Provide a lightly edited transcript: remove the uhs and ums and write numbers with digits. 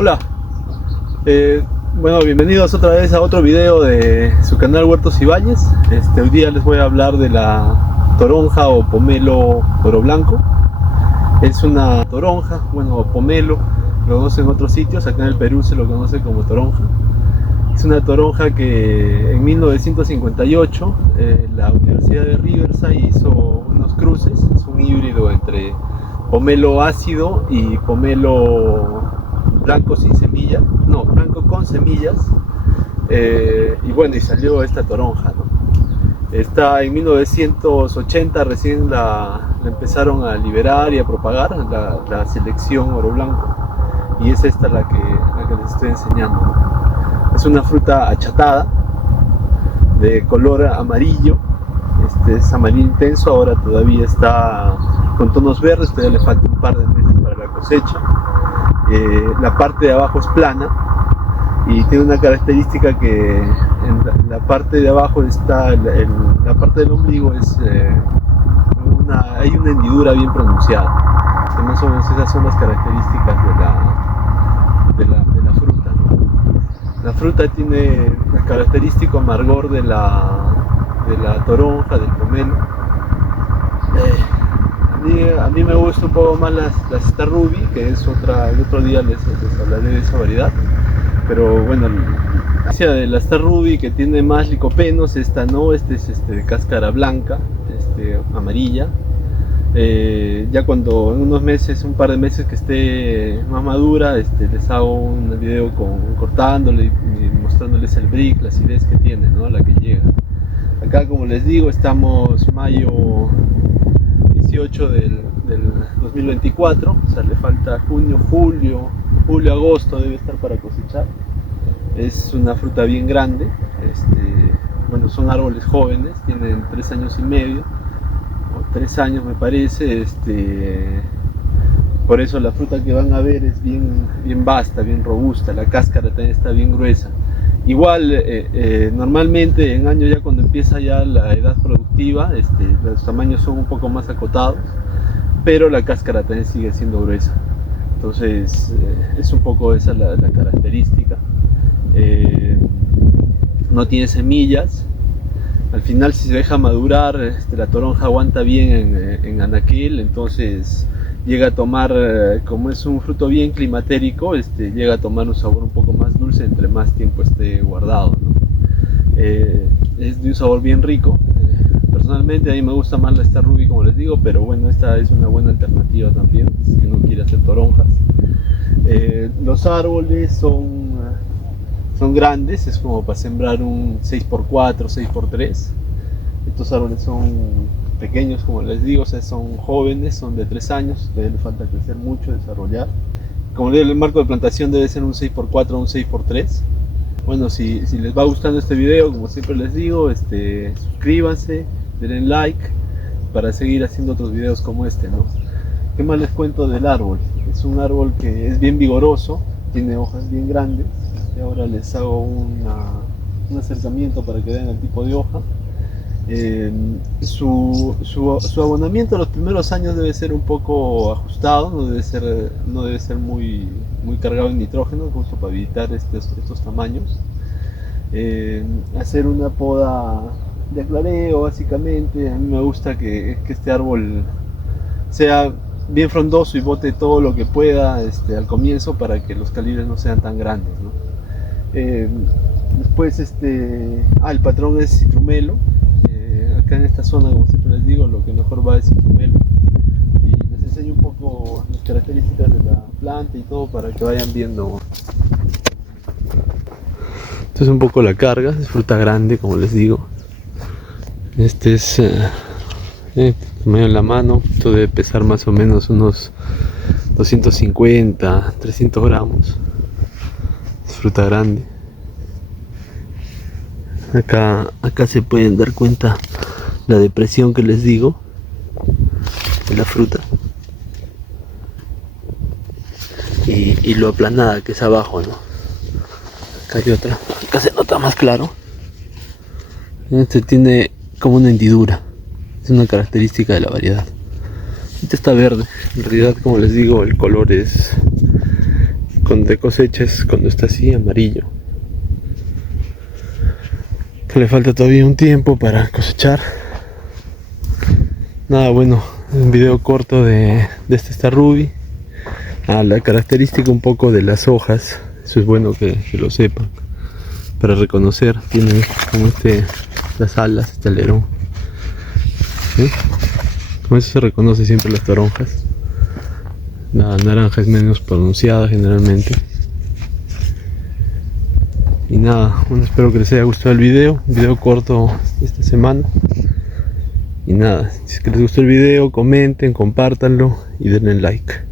Hola, bueno, bienvenidos otra vez a otro video de su canal Huertos y Valles. Hoy día les voy a hablar de la toronja o pomelo oro blanco. Es una toronja, bueno, pomelo, lo conocen en otros sitios, acá en el Perú se lo conoce como toronja. Es una toronja que en 1958 la Universidad de Riverside hizo unos cruces, es un híbrido entre pomelo ácido y pomelo blanco sin semillas, no, blanco con semillas, y bueno, y salió esta toronja, ¿no? Está en 1980 recién la empezaron a liberar y a propagar la selección oro blanco, y es esta la que les estoy enseñando, ¿no? Es una fruta achatada de color amarillo, es amarillo intenso, ahora todavía está con tonos verdes, todavía le falta un par de meses para la cosecha. La parte de abajo es plana y tiene una característica que en la parte de abajo está, la parte del ombligo es hay una hendidura bien pronunciada. Que más o menos esas son las características de la fruta, ¿no? La fruta tiene el característico amargor de la toronja, del pomelo. A mí me gusta un poco más las Star Ruby, que es otra, el otro día les hablaré de esa variedad. Pero bueno, hacia de la Star Ruby, que tiene más licopenos, esta no, es de cáscara blanca, amarilla. Ya cuando en unos meses, un par de meses que esté más madura, les hago un video cortándole y mostrándoles el brick, la acidez que tiene, ¿no? La que llega. Acá, como les digo, estamos mayo 18 del 2024, o sea, le falta junio, julio, agosto debe estar para cosechar. Es una fruta bien grande, bueno, son árboles jóvenes, tienen 3 años y medio, o 3 años me parece, por eso la fruta que van a ver es bien vasta, bien robusta, la cáscara también está bien gruesa. Igual, normalmente en años ya cuando empieza ya la edad productiva, los tamaños son un poco más acotados, pero la cáscara también sigue siendo gruesa. Entonces, es un poco esa la característica. No tiene semillas. Al final, si se deja madurar, la toronja aguanta bien en anaquel, entonces llega a tomar, como es un fruto bien climatérico, llega a tomar un sabor un poco más dulce entre más tiempo esté guardado, ¿no? Es de un sabor bien rico. Personalmente a mí me gusta más la Star Ruby, como les digo, pero bueno, esta es una buena alternativa también si uno quiere hacer toronjas. Los árboles son grandes, es como para sembrar un 6x4, 6x3. Estos árboles son pequeños, como les digo, o sea, son jóvenes, son de 3 años, todavía les falta crecer mucho, desarrollar. Como les digo, el marco de plantación debe ser un 6x4 o un 6x3. Bueno, si les va gustando este video, como siempre les digo, suscríbanse, denle like para seguir haciendo otros videos como ¿no? ¿Qué más les cuento del árbol? Es un árbol que es bien vigoroso, tiene hojas bien grandes. Y ahora les hago un acercamiento para que vean el tipo de hoja. Su abonamiento los primeros años debe ser un poco ajustado, no debe ser muy cargado en nitrógeno, justo para evitar estos tamaños. Hacer una poda de aclareo, básicamente. A mí me gusta que este árbol sea bien frondoso y bote todo lo que pueda al comienzo, para que los calibres no sean tan grandes, ¿no? Después el patrón es citrumelo. Acá en esta zona, como siempre les digo, lo que mejor va es citrumelo, y les enseño un poco las características de la planta y todo para que vayan viendo. Esto es un poco la carga, es fruta grande, como les digo. Este es medio en la mano, esto debe pesar más o menos unos 250, 300 gramos. Es fruta grande. Acá se pueden dar cuenta la depresión que les digo de la fruta y lo aplanada que es abajo, ¿no? Acá hay otra, acá se nota más claro. Tiene como una hendidura, es una característica de la variedad. Este está verde, en realidad, como les digo, el color es cuando te cosechas, cuando está así amarillo. Que le falta todavía un tiempo para cosechar. Nada, bueno, un video corto de esta Ruby. La característica un poco de las hojas, eso es bueno que lo sepan. Para reconocer, tiene como las alas, este alerón. ¿Sí? Con eso se reconoce siempre las toronjas. La naranja es menos pronunciada generalmente. Y nada, bueno, espero que les haya gustado el video. Un video corto esta semana. Y nada, si es que les gustó el video, comenten, compártanlo y denle like.